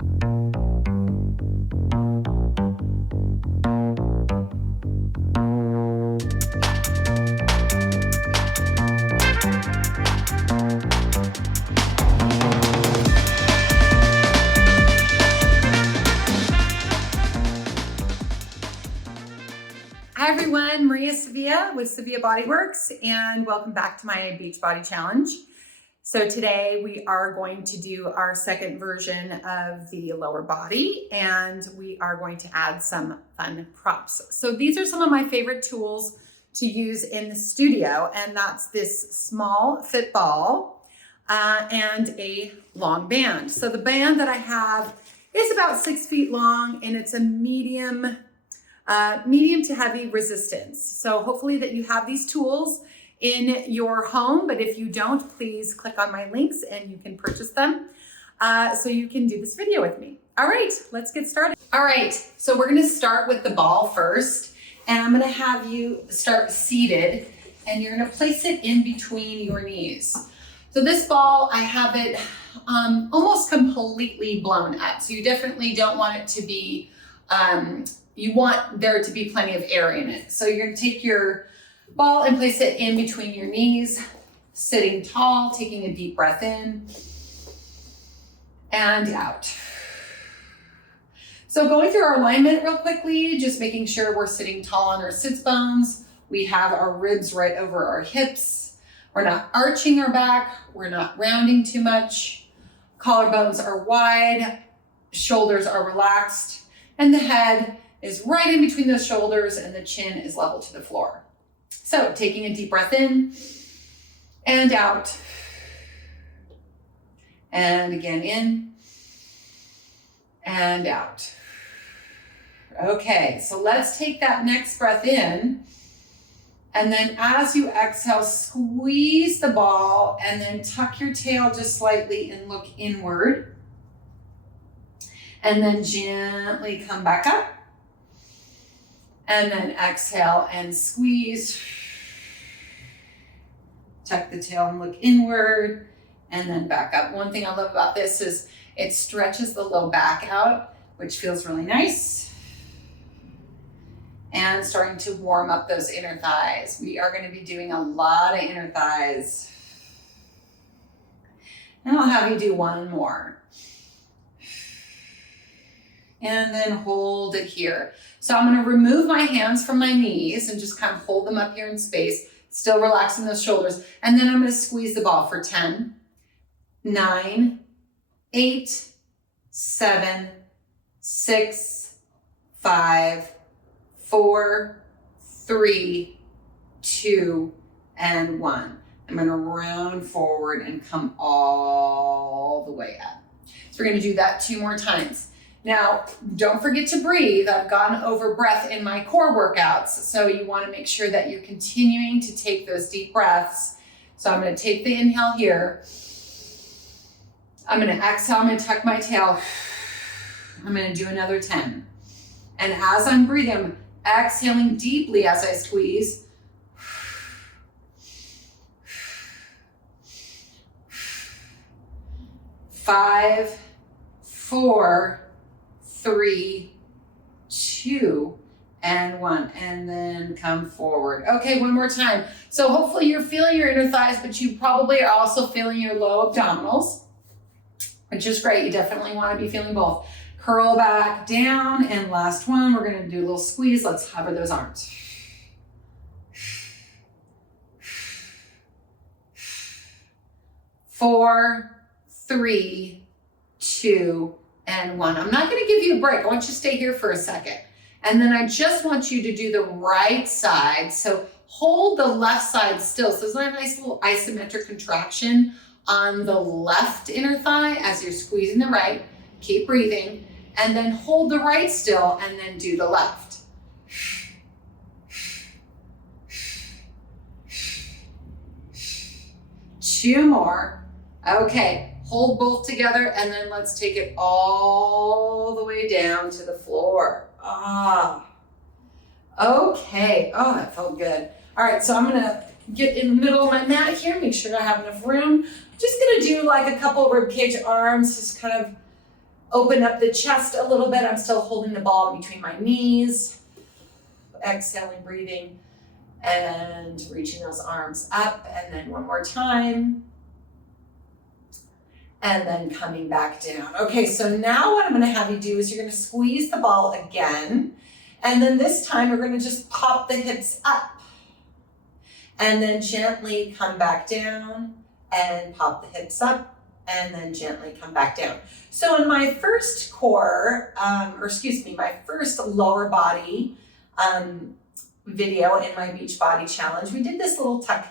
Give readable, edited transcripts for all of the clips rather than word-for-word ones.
Hi everyone, Sevilla with Sevilla Bodyworks, and welcome back to my Beach Body Challenge. So today we are going to do our second version of the lower body, and we are going to add some fun props. So these are some of my favorite tools to use in the studio, and that's this small fitball and a long band. So the band that I have is about 6 feet long, and it's a medium to heavy resistance. So hopefully that you have these tools in your home, but if you don't, please click on my links and you can purchase them so you can do this video with me. All right, let's get started. All right, so we're gonna start with the ball first, and I'm gonna have you start seated, and you're gonna place it in between your knees. So this ball, I have it almost completely blown up. So you definitely don't want it to be, you want there to be plenty of air in it. So you're gonna take your ball and place it in between your knees, sitting tall, taking a deep breath in and out. So going through our alignment real quickly, just making sure we're sitting tall on our sits bones. We have our ribs right over our hips. We're not arching our back. We're not rounding too much. Collarbones are wide, shoulders are relaxed, and the head is right in between those shoulders and the chin is level to the floor. So taking a deep breath in and out, and again in and out. Okay, so let's take that next breath in, and then as you exhale, squeeze the ball and then tuck your tail just slightly and look inward, and then gently come back up. And then exhale and squeeze. Tuck the tail and look inward, and then back up. One thing I love about this is it stretches the low back out, which feels really nice. And starting to warm up those inner thighs. We are going to be doing a lot of inner thighs. And I'll have you do one more. And then hold it here. So I'm going to remove my hands from my knees and just kind of hold them up here in space, still relaxing those shoulders. And then I'm going to squeeze the ball for 10, 9, 8, 7, 6, 5, 4, 3, 2, and 1. I'm going to round forward and come all the way up. So we're going to do that 2 more times. Now, don't forget to breathe. I've gone over breath in my core workouts, so you want to make sure that you're continuing to take those deep breaths. So I'm going to take the inhale here. I'm going to exhale. I'm going to tuck my tail. I'm going to do another 10. And as I'm breathing, I'm exhaling deeply as I squeeze. 5, 4, 3, 2, and 1, and then come forward. Okay, one more time. So hopefully you're feeling your inner thighs, but you probably are also feeling your low abdominals, which is great. You definitely want to be feeling both. Curl back down, and last one, we're going to do a little squeeze. Let's hover those arms. 4, 3, 2, and 1. I'm not going to give you a break. I want you to stay here for a second. And then I just want you to do the right side. So hold the left side still. So there's a nice little isometric contraction on the left inner thigh as you're squeezing the right. Keep breathing. And then hold the right still and then do the left. 2 more. Okay. Hold both together, and then let's take it all the way down to the floor. Okay. Oh, that felt good. All right, so I'm gonna get in the middle of my mat here, make sure I have enough room. Just gonna do like a couple ribcage arms, just kind of Open up the chest a little bit. I'm still holding the ball between my knees. Exhaling, breathing, and reaching those arms up. And then one more time. And then coming back down. Okay, so now what I'm gonna have you do is you're gonna squeeze the ball again. And then this time we're gonna just pop the hips up. And then gently come back down and pop the hips up. And then gently come back down. So in my first core, my first lower body video in my beach body challenge, we did this little tuck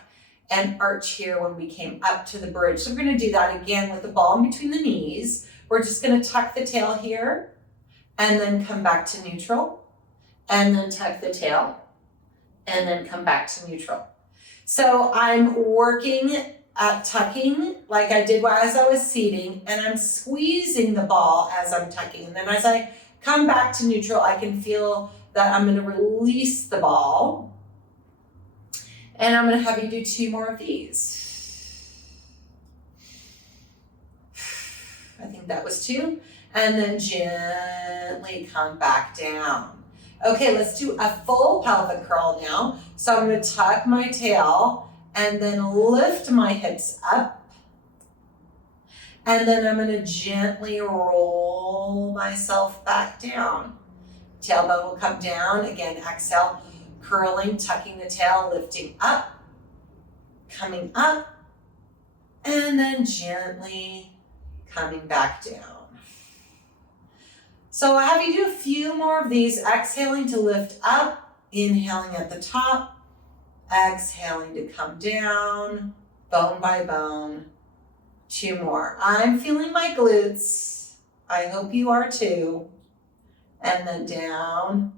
and arch here when we came up to the bridge. So we're gonna do that again with the ball in between the knees. We're just gonna tuck the tail here and then come back to neutral and then tuck the tail and then come back to neutral. So I'm working at tucking like I did as I was seating, and I'm squeezing the ball as I'm tucking. And then as I come back to neutral, I can feel that I'm gonna release the ball. And I'm gonna have you do 2 more of these. I think that was 2. And then gently come back down. Okay, let's do a full pelvic curl now. So I'm gonna tuck my tail and then lift my hips up. And then I'm gonna gently roll myself back down. Tailbone will come down. Again, exhale, curling, tucking the tail, lifting up, coming up, and then gently coming back down. So I'll have you do a few more of these, exhaling to lift up, inhaling at the top, exhaling to come down, bone by bone. 2 more. I'm feeling my glutes. I hope you are too. And then down,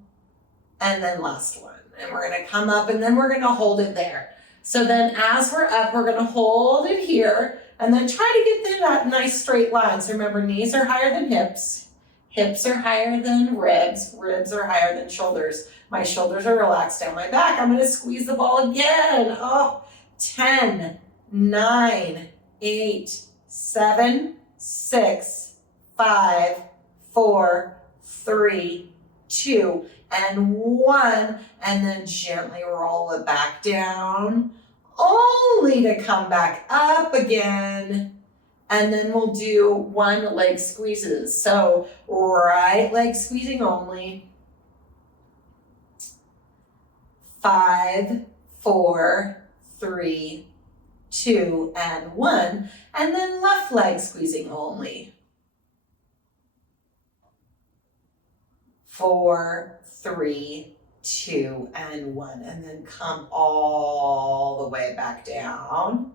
and then last one. And we're gonna come up and then we're gonna hold it there. So then as we're up, we're gonna hold it here and then try to get through that nice straight line. So remember, knees are higher than hips. Hips are higher than ribs. Ribs are higher than shoulders. My shoulders are relaxed down my back. I'm gonna squeeze the ball again. 10, 9, 8, 7, 6, 5, 4, 3, 2, and 1. And then gently roll it back down, only to come back up again. And then we'll do 1 leg squeezes. So right leg squeezing only. 5, 4, 3, 2, and 1. And then left leg squeezing only. 4, 3, 2, and 1. And then come all the way back down.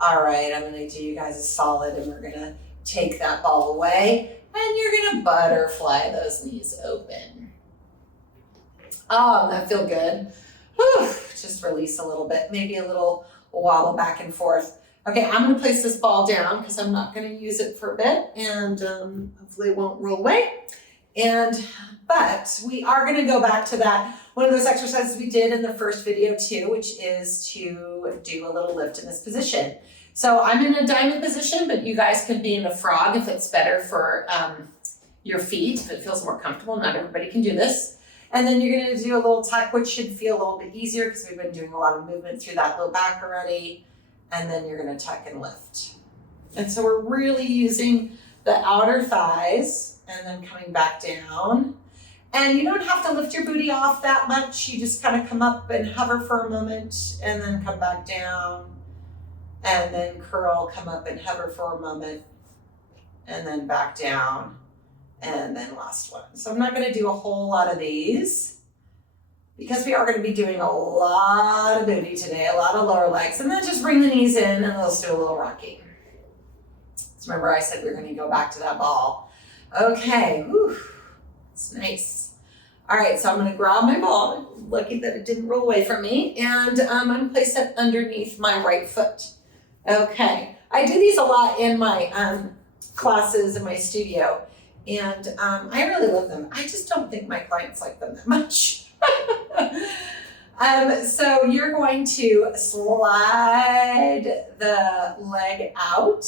All right, I'm gonna do you guys a solid and we're gonna take that ball away and you're gonna butterfly those knees open. Oh, that feel good. Whew, just release a little bit, maybe a little wobble back and forth. Okay, I'm gonna place this ball down because I'm not gonna use it for a bit and hopefully it won't roll away. But we are gonna go back to that, one of those exercises we did in the first video too, which is to do a little lift in this position. So I'm in a diamond position, but you guys could be in a frog if it's better for your feet, if it feels more comfortable. Not everybody can do this. And then you're gonna do a little tuck, which should feel a little bit easier because we've been doing a lot of movement through that low back already. And then you're gonna tuck and lift. And so we're really using the outer thighs and then coming back down. And you don't have to lift your booty off that much. You just kind of come up and hover for a moment and then come back down. And then curl, come up and hover for a moment. And then back down. And then last one. So I'm not gonna do a whole lot of these because we are gonna be doing a lot of booty today, a lot of lower legs. And then just bring the knees in and let's do a little rocking. So remember I said we were gonna go back to that ball. Okay, whew, it's nice. All right, so I'm gonna grab my ball, lucky that it didn't roll away from me, and I'm gonna place it underneath my right foot. Okay, I do these a lot in my classes in my studio, and I really love them. I just don't think my clients like them that much. So you're going to slide the leg out,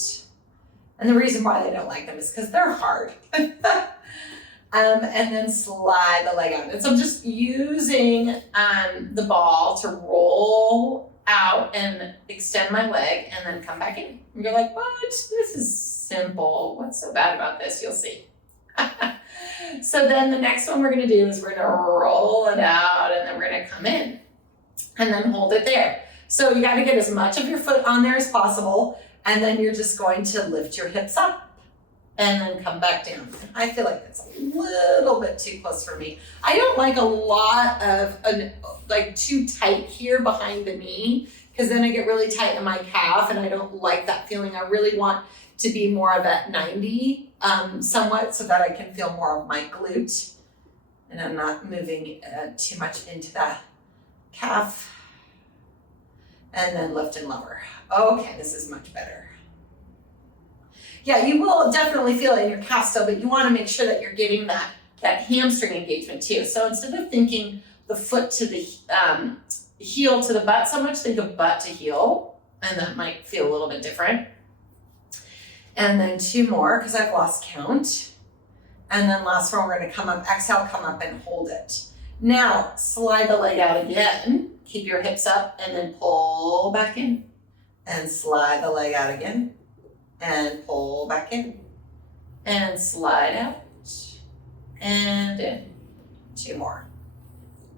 And the reason why they don't like them is because they're hard. And then slide the leg out. And so I'm just using the ball to roll out and extend my leg and then come back in. And you're like, what? This is simple. What's so bad about this? You'll see. So then the next one we're gonna do is we're gonna roll it out and then we're gonna come in and then hold it there. So you gotta get as much of your foot on there as possible, and then you're just going to lift your hips up and then come back down. I feel like that's a little bit too close for me. I don't like a lot of like too tight here behind the knee, because then I get really tight in my calf and I don't like that feeling. I really want to be more of at 90 somewhat, so that I can feel more of my glute and I'm not moving too much into that calf. And then lift and lower. Okay, this is much better. Yeah, you will definitely feel it in your calf still, but you want to make sure that you're getting that hamstring engagement too. So instead of thinking the foot to the heel to the butt so much, think of butt to heel, and that might feel a little bit different. And then 2 more, because I've lost count. And then last one, we're going to come up, exhale, come up and hold it. Now, slide the leg out again. Keep your hips up and then pull back in. And slide the leg out again. And pull back in. And slide out. And in. 2 more.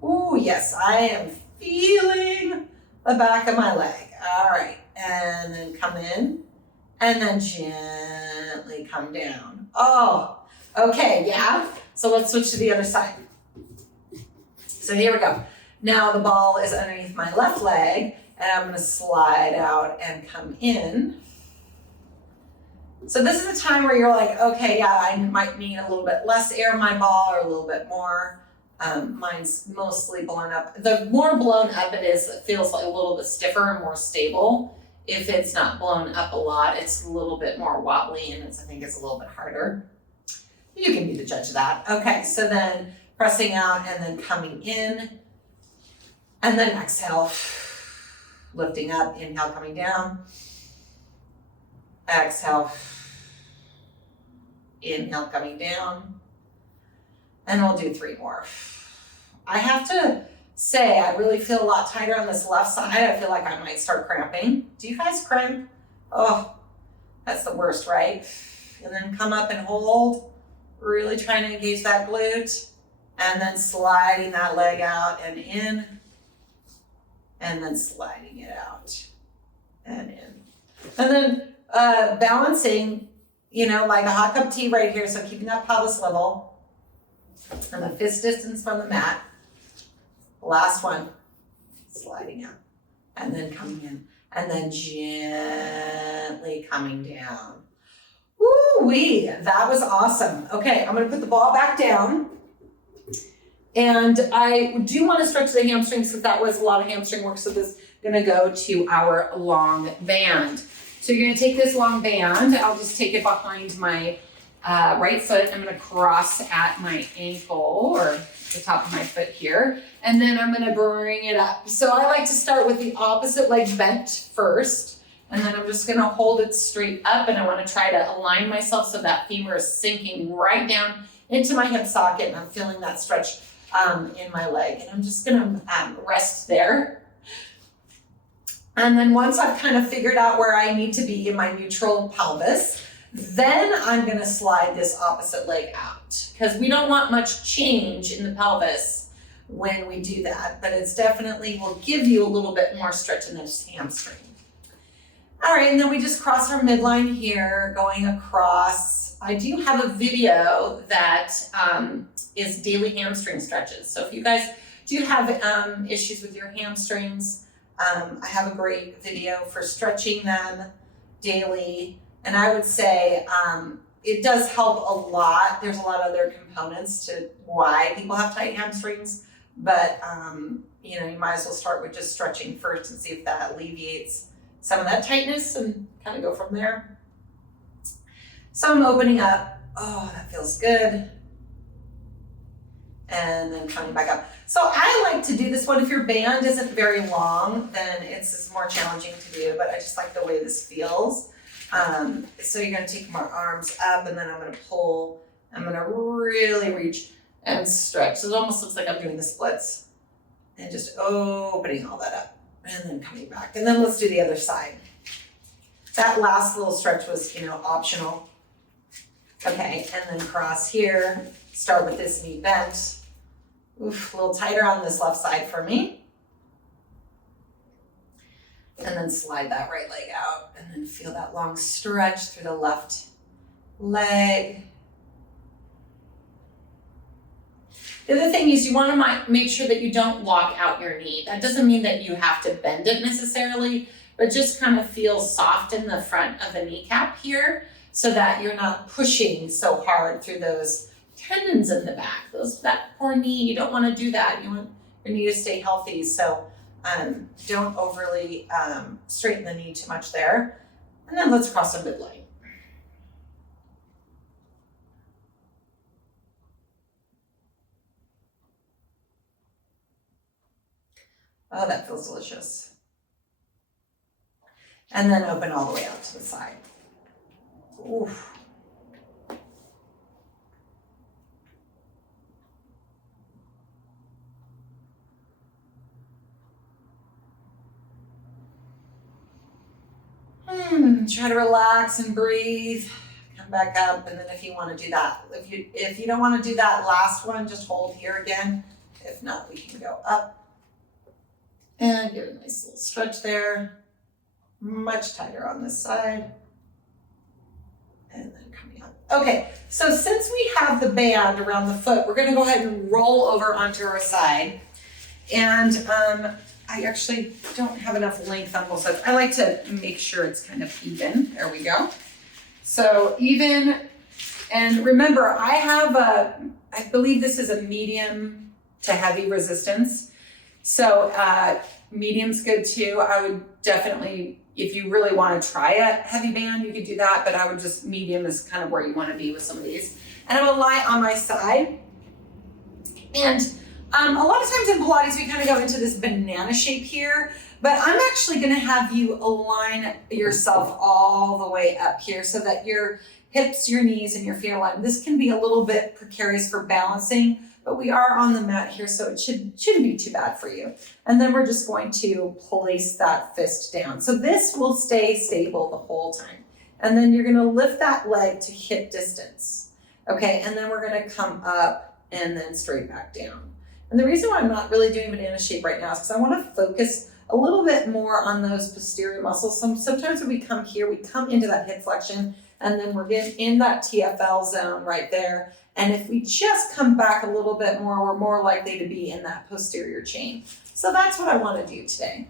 Ooh, yes, I am feeling the back of my leg. All right. And then come in. And then gently come down. Oh, okay, yeah. So let's switch to the other side. So here we go. Now the ball is underneath my left leg, and I'm gonna slide out and come in. So this is a time where you're like, okay, yeah, I might need a little bit less air in my ball or a little bit more. Mine's mostly blown up. The more blown up it is, it feels like a little bit stiffer and more stable. If it's not blown up a lot, it's a little bit more wobbly, and I think it's a little bit harder. You can be the judge of that. Okay, so then pressing out and then coming in, and then exhale, lifting up, inhale, coming down, exhale, inhale, coming down, and we'll do 3 more. I have to say, I really feel a lot tighter on this left side. I feel like I might start cramping. Do you guys cramp? Oh, that's the worst, right? And then come up and hold, really trying to engage that glute, and then sliding that leg out and in, and then sliding it out and in. And then balancing, like a hot cup of tea right here, so keeping that pelvis level and the fist distance from the mat. Last one, sliding out, and then coming in, and then gently coming down. Woo-wee, that was awesome. Okay, I'm gonna put the ball back down, and I do wanna stretch the hamstrings, because that was a lot of hamstring work, so this is gonna go to our long band. So you're gonna take this long band, I'll just take it behind my right foot. I'm gonna cross at my ankle, or the top of my foot here, and then I'm gonna bring it up. So I like to start with the opposite leg bent first, and then I'm just gonna hold it straight up, and I wanna try to align myself so that femur is sinking right down into my hip socket, and I'm feeling that stretch in my leg. And I'm just gonna rest there. And then once I've kind of figured out where I need to be in my neutral pelvis, then I'm gonna slide this opposite leg out, because we don't want much change in the pelvis when we do that, but it's definitely will give you a little bit more stretch in this hamstring. All right, and then we just cross our midline here, going across. I do have a video that is daily hamstring stretches. So if you guys do have issues with your hamstrings, I have a great video for stretching them daily. And I would say it does help a lot. There's a lot of other components to why people have tight hamstrings, but you might as well start with just stretching first and see if that alleviates some of that tightness and kind of go from there. So I'm opening up. Oh, that feels good. And then coming back up. So I like to do this one. If your band isn't very long, then it's more challenging to do, but I just like the way this feels. So you're gonna take my arms up and then I'm gonna pull. I'm gonna really reach and stretch. So it almost looks like I'm doing the splits and just opening all that up and then coming back. And then let's do the other side. That last little stretch was, optional. Okay, and then cross here. Start with this knee bent. Oof, a little tighter on this left side for me. And then slide that right leg out and then feel that long stretch through the left leg. The other thing is you want to make sure that you don't lock out your knee. That doesn't mean that you have to bend it necessarily, but just kind of feel soft in the front of the kneecap here so that you're not pushing so hard through those tendons in the back. That poor knee, you don't want to do that. You want your knee to stay healthy. So don't overly straighten the knee too much there. And then let's cross a midline. Oh, that feels delicious. And then open all the way out to the side. Oof. Try to relax and breathe. Come back up, and then if you want to do that, if you don't want to do that last one, just hold here again. If not, we can go up and get a nice little stretch there. Much tighter on this side. And then coming up. Okay, so since we have the band around the foot, we're going to go ahead and roll over onto our side. And I actually don't have enough length on both sides. I like to make sure it's kind of even. There we go. So even, and remember, I believe this is a medium to heavy resistance. So medium's good too. I would definitely, if you really want to try a heavy band, you could do that, but I would just, medium is kind of where you want to be with some of these. And I'm gonna lie on my side. And a lot of times in Pilates, we kind of go into this banana shape here, but I'm actually gonna have you align yourself all the way up here so that your hips, your knees, and your feet are aligned. This can be a little bit precarious for balancing, but we are on the mat here, so it shouldn't be too bad for you. And then we're just going to place that fist down. So this will stay stable the whole time. And then you're gonna lift that leg to hip distance. Okay, and then we're gonna come up and then straight back down. And the reason why I'm not really doing banana shape right now is because I want to focus a little bit more on those posterior muscles. Sometimes when we come here, we come into that hip flexion, and then we're getting in that TFL zone right there. And if we just come back a little bit more, we're more likely to be in that posterior chain. So that's what I want to do today.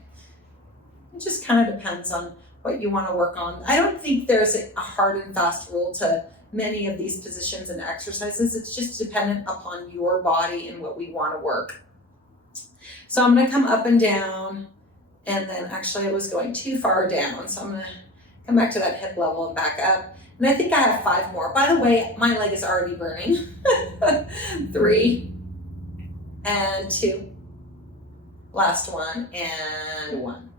It just kind of depends on what you want to work on. I don't think there's a hard and fast rule to many of these positions and exercises. It's just dependent upon your body and what we want to work. So I'm going to come up and down, and then actually I was going too far down. So I'm going to come back to that hip level and back up. And I think I have 5 more. By the way, my leg is already burning. 3 and 2. Last one and 1.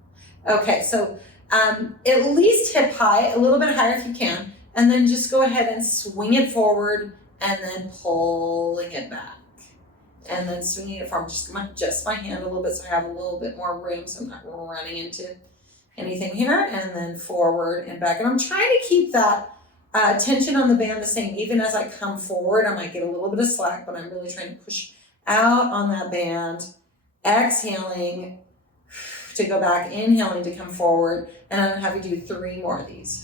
Okay, so at least hip high, a little bit higher if you can. And then just go ahead and swing it forward and then pulling it back. And then swinging it forward, just my hand a little bit so I have a little bit more room so I'm not running into anything here. And then forward and back. And I'm trying to keep that tension on the band the same. Even as I come forward, I might get a little bit of slack, but I'm really trying to push out on that band. Exhaling to go back, inhaling to come forward. And I'm gonna have you do 3 more of these.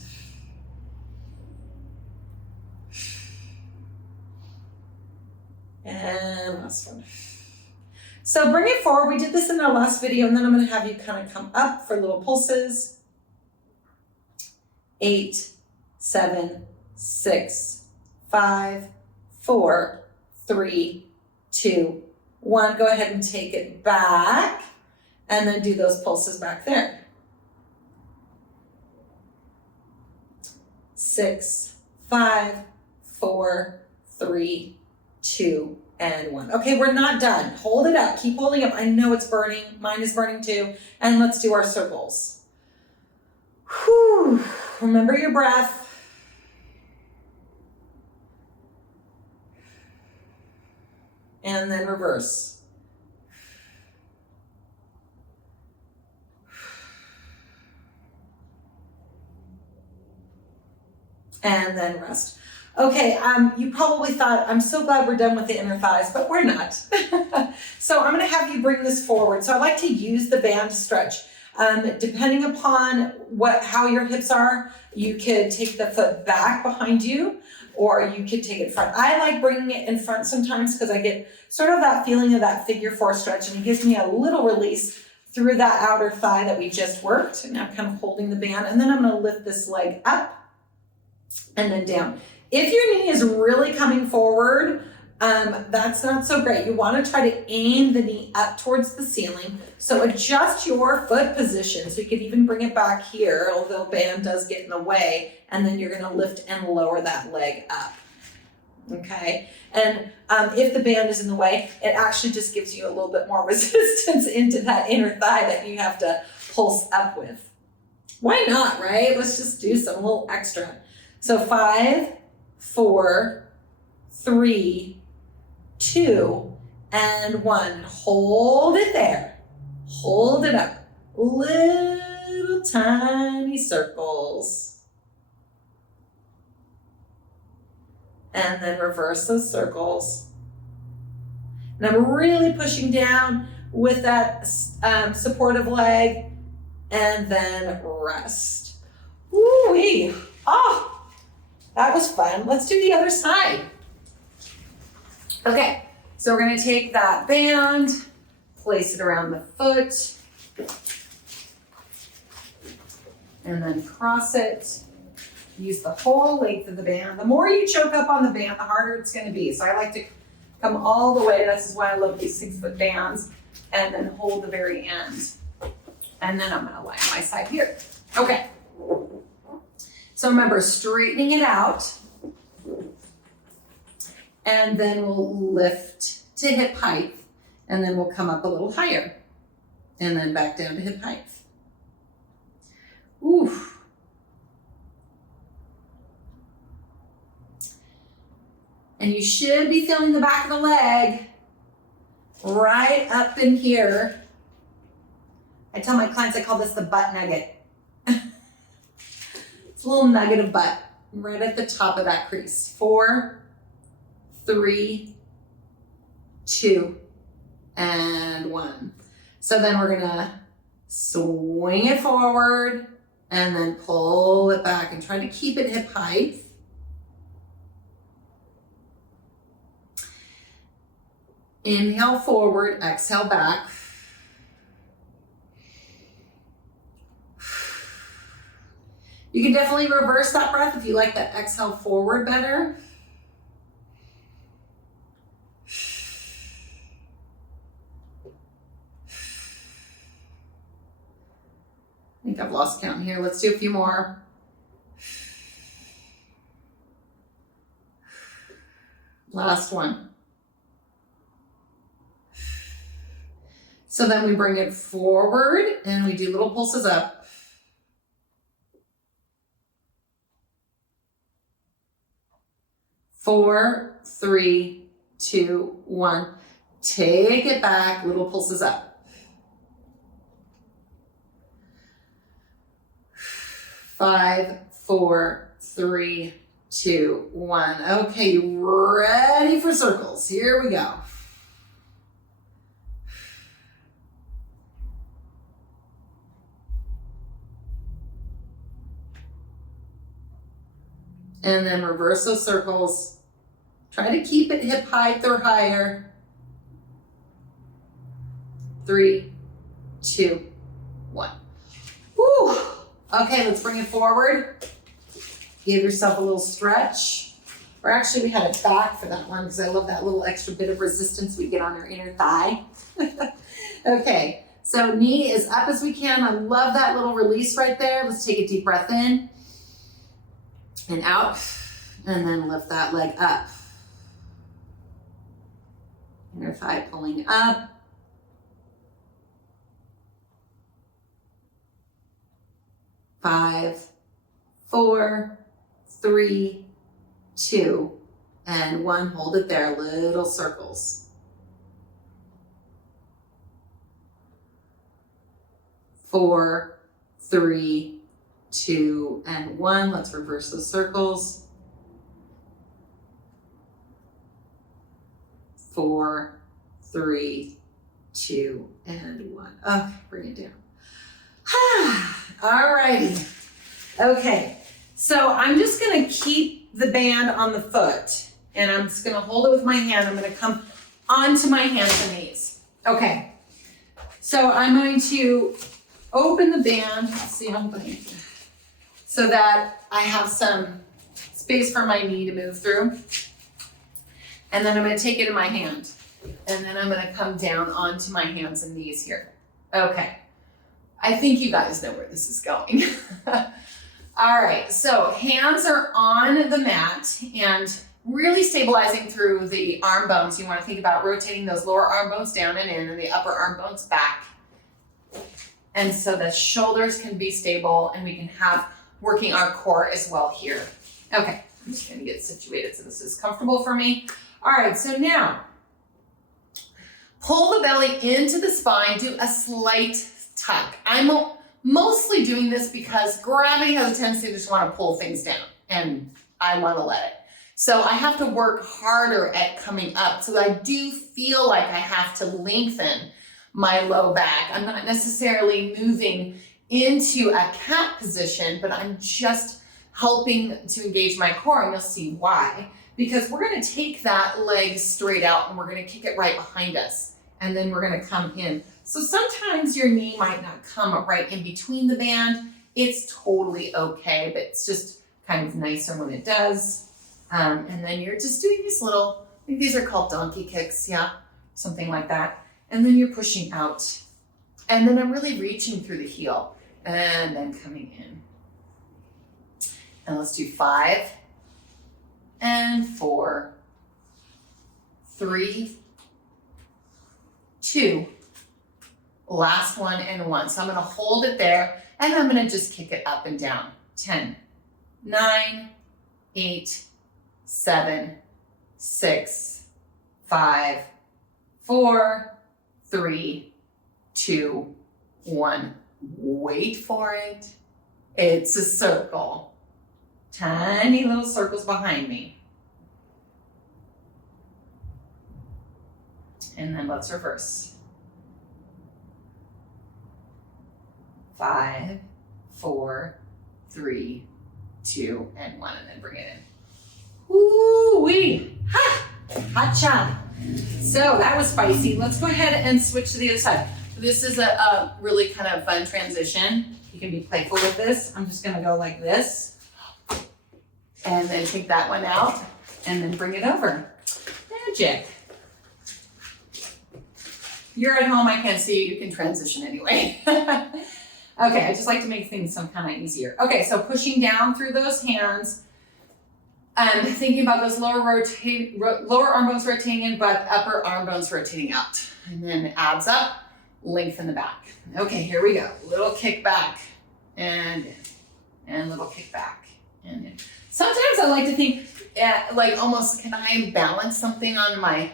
And last one. So bring it forward. We did this in our last video, and then I'm going to have you kind of come up for little pulses. 8, 7, 6, 5, 4, 3, 2, 1. Go ahead and take it back, and then do those pulses back there. 6, 5, 4, 3, 2, and 1. Okay, we're not done. Hold it up. Keep holding up. I know it's burning. Mine is burning too. And let's do our circles. Whew. Remember your breath. And then reverse. And then rest. Okay, you probably thought, I'm so glad we're done with the inner thighs, but we're not. So I'm gonna have you bring this forward. So I like to use the band to stretch. Depending upon how your hips are, you could take the foot back behind you, or you could take it front. I like bringing it in front sometimes because I get sort of that feeling of that figure 4 stretch, and it gives me a little release through that outer thigh that we just worked. And I'm kind of holding the band, and then I'm gonna lift this leg up and then down. If your knee is really coming forward, that's not so great. You want to try to aim the knee up towards the ceiling. So adjust your foot position. So you could even bring it back here, although band does get in the way, and then you're going to lift and lower that leg up. Okay. And if the band is in the way, it actually just gives you a little bit more resistance into that inner thigh that you have to pulse up with. Why not, right? Let's just do some little extra. So 5, 4, 3, 2, and 1. Hold it there. Hold it up. Little tiny circles. And then reverse those circles. And I'm really pushing down with that supportive leg, and then rest. Woo-wee. Oh, that was fun. Let's do the other side. Okay, so we're gonna take that band, place it around the foot, and then cross it. Use the whole length of the band. The more you choke up on the band, the harder it's gonna be. So I like to come all the way. This is why I love these 6-foot bands, and then hold the very end. And then I'm gonna lie on my side here. Okay. So remember, straightening it out, and then we'll lift to hip height, and then we'll come up a little higher, and then back down to hip height. Oof. And you should be feeling the back of the leg right up in here. I tell my clients, I call this the butt nugget. It's a little nugget of butt right at the top of that crease. 4, 3, 2, and 1. So then we're gonna swing it forward and then pull it back and try to keep it hip height. Inhale forward, exhale back. You can definitely reverse that breath if you like that exhale forward better. I think I've lost count here. Let's do a few more. Last one. So then we bring it forward and we do little pulses up. Four, 3, 2, 1. Take it back, little pulses up. 5, 4, 3, 2, 1. Okay, ready for circles. Here we go. And then reverse those circles. Try to keep it hip height or higher. 3, 2, 1. Woo. Okay, let's bring it forward. Give yourself a little stretch. Or actually, we had it back for that one because I love that little extra bit of resistance we get on our inner thigh. Okay, so knee as up as we can. I love that little release right there. Let's take a deep breath in and out, and then lift that leg up. Inner thigh pulling up. Five, 4, 3, 2, and 1. Hold it there, little circles. 4, 3, 2, and 1. Let's reverse the circles. 4, 3, 2, and 1. Okay, bring it down. All righty. Okay, so I'm just gonna keep the band on the foot and I'm just gonna hold it with my hand. I'm gonna come onto my hands and knees. Okay, so I'm going to open the band, let's see how I'm going, so that I have some space for my knee to move through. And then I'm gonna take it in my hand. And then I'm gonna come down onto my hands and knees here. Okay, I think you guys know where this is going. All right, so hands are on the mat and really stabilizing through the arm bones. You wanna think about rotating those lower arm bones down and in and the upper arm bones back. And so the shoulders can be stable and we can have working our core as well here. Okay, I'm just gonna get situated so this is comfortable for me. All right, so now, pull the belly into the spine, do a slight tuck. I'm mostly doing this because gravity has a tendency to just want to pull things down and I want to let it. So I have to work harder at coming up so that I do feel like I have to lengthen my low back. I'm not necessarily moving into a cat position, but I'm just helping to engage my core, and you'll see why. Because we're gonna take that leg straight out and we're gonna kick it right behind us. And then we're gonna come in. So sometimes your knee might not come right in between the band. It's totally okay, but it's just kind of nicer when it does. And then you're just doing these little, I think these are called donkey kicks, yeah, something like that. And then you're pushing out. And then I'm really reaching through the heel and then coming in. And let's do 5 and 4, 3, 2, last one and 1. So I'm gonna hold it there and I'm gonna just kick it up and down. 10, 9, 8, 7, 6, 5, 4, 3, 2, 1. Wait for it. It's a circle. Tiny little circles behind me. And then let's reverse. 5, 4, 3, 2, and 1, and then bring it in. Woo-wee! Ha! Hacha! So that was spicy. Let's go ahead and switch to the other side. This is a really kind of fun transition. You can be playful with this. I'm just gonna go like this. And then take that one out and then bring it over. Magic. You're at home, I can't see you, you can transition anyway. Okay, I just like to make things some kind of easier. Okay, so pushing down through those hands, thinking about those lower arm bones rotating in, but upper arm bones rotating out. And then abs up, lengthen the back. Okay, here we go. Little kick back and in, and little kick back and in. Sometimes I like to think, like almost, can I balance something on my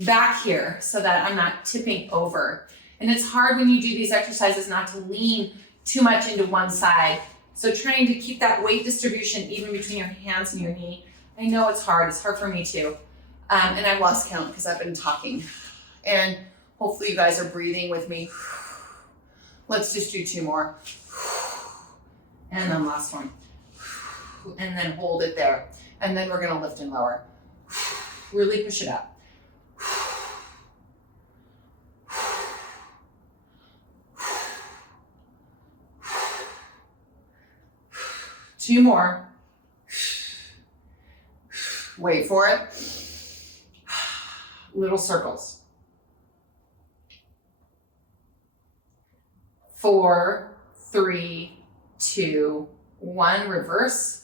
back here so that I'm not tipping over? And it's hard when you do these exercises not to lean too much into one side. So trying to keep that weight distribution even between your hands and your knee. I know it's hard for me too. And I've lost count because I've been talking. And hopefully you guys are breathing with me. Let's just do 2 more. And then last one. And then hold it there. And then we're gonna lift and lower. Really push it up. 2 more. Wait for it. Little circles. 4, 3, 2, 1. Reverse.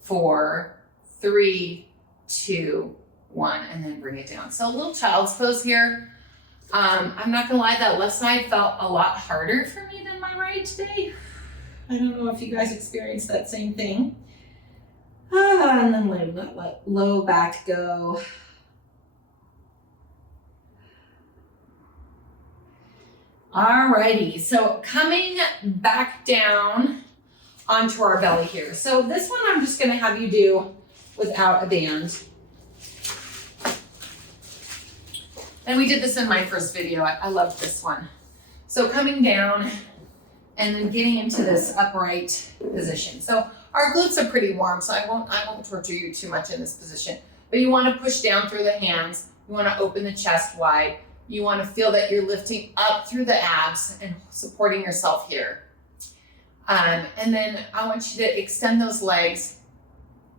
4, 3, 2, 1, and then bring it down. So a little child's pose here. I'm not gonna lie, that left side felt a lot harder for me than my right today. I don't know if you guys experienced that same thing. And then let low back go. Alrighty, so coming back down onto our belly here. So this one I'm just gonna have you do without a band. And we did this in my first video. I love this one. So coming down and then getting into this upright position. So our glutes are pretty warm, so I won't torture you too much in this position. But you want to push down through the hands. You want to open the chest wide. You want to feel that you're lifting up through the abs and supporting yourself here. And then I want you to extend those legs,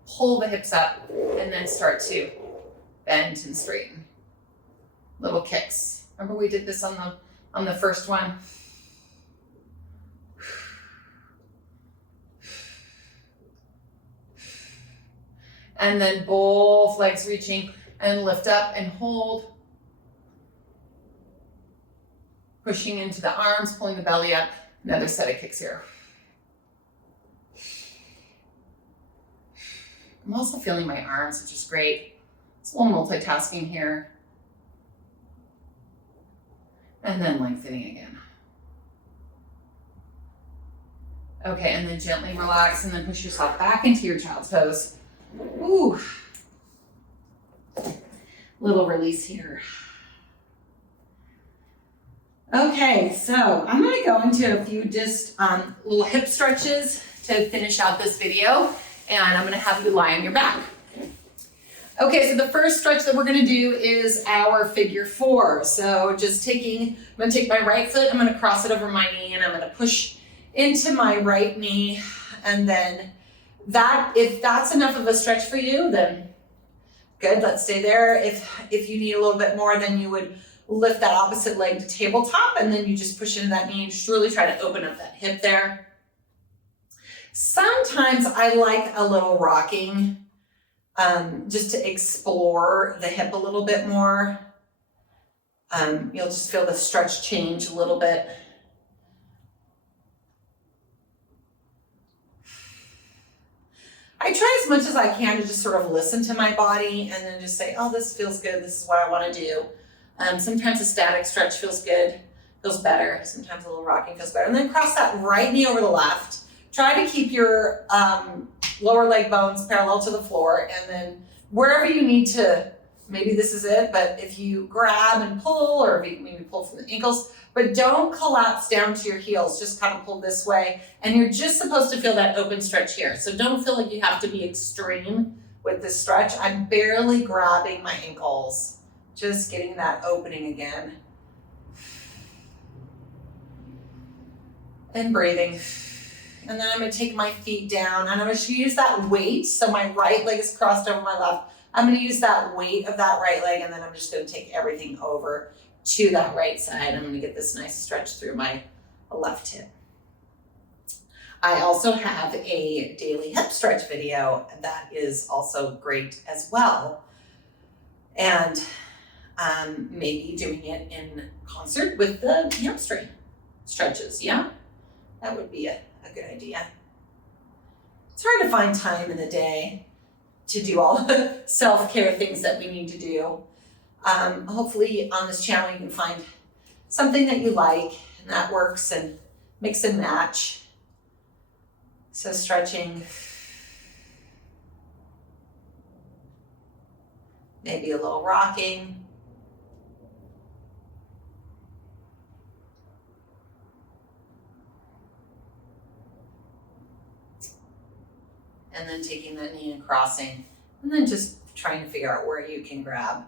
pull the hips up, and then start to bend and straighten. Little kicks. Remember we did this on the first one? And then both legs reaching and lift up and hold. Pushing into the arms, pulling the belly up. Another set of kicks here. I'm also feeling my arms, which is great. It's a little multitasking here. And then lengthening again. Okay, and then gently relax and then push yourself back into your child's pose. Ooh. Little release here. Okay, so I'm gonna go into a few just little hip stretches to finish out this video, and I'm gonna have you lie on your back. Okay, so the first stretch that we're gonna do is our figure four. So just I'm gonna take my right foot, I'm gonna cross it over my knee, and I'm gonna push into my right knee. And then if that's enough of a stretch for you, then good, let's stay there. If you need a little bit more, then you would lift that opposite leg to tabletop, and then you just push into that knee and just really try to open up that hip there. Sometimes I like a little rocking, just to explore the hip a little bit more. You'll just feel the stretch change a little bit. I try as much as I can to just sort of listen to my body and then just say, oh, this feels good. This is what I want to do. Sometimes a static stretch feels good, feels better. Sometimes a little rocking feels better. And then cross that right knee over the left. Try to keep your lower leg bones parallel to the floor, and then wherever you need to, maybe this is it, but if you grab and pull, or maybe pull from the ankles, but don't collapse down to your heels, just kind of pull this way, and you're just supposed to feel that open stretch here. So don't feel like you have to be extreme with this stretch. I'm barely grabbing my ankles, just getting that opening again. And breathing. And then I'm gonna take my feet down, and I'm gonna use that weight. So my right leg is crossed over my left. I'm gonna use that weight of that right leg, and then I'm just gonna take everything over to that right side. I'm gonna get this nice stretch through my left hip. I also have a daily hip stretch video that is also great as well. And maybe doing it in concert with the hamstring stretches, yeah? That would be a good idea. It's hard to find time in the day to do all the self-care things that we need to do. Hopefully on this channel you can find something that you like and that works, and mix and match. So stretching, maybe a little rocking. And then taking that knee and crossing, and then just trying to figure out where you can grab.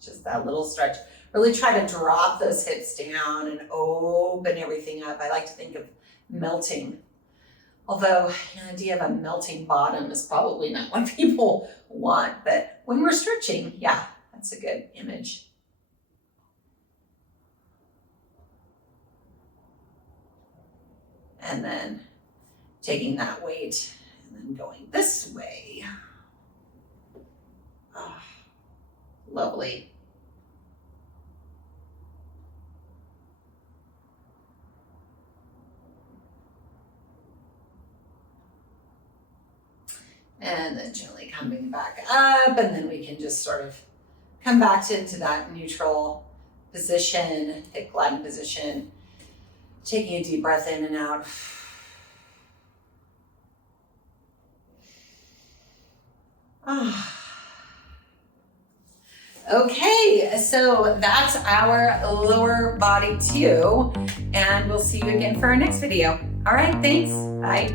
Just that little stretch. Really try to drop those hips down and open everything up. I like to think of melting. Although the idea of a melting bottom is probably not what people want, but when we're stretching, yeah, that's a good image. And then taking that weight and then going this way. Oh, lovely. And then gently coming back up, and then we can just sort of come back into that neutral position, hip gliding position. Taking a deep breath in and out. Okay, so that's our lower body 2, and we'll see you again for our next video. All right, thanks. Bye.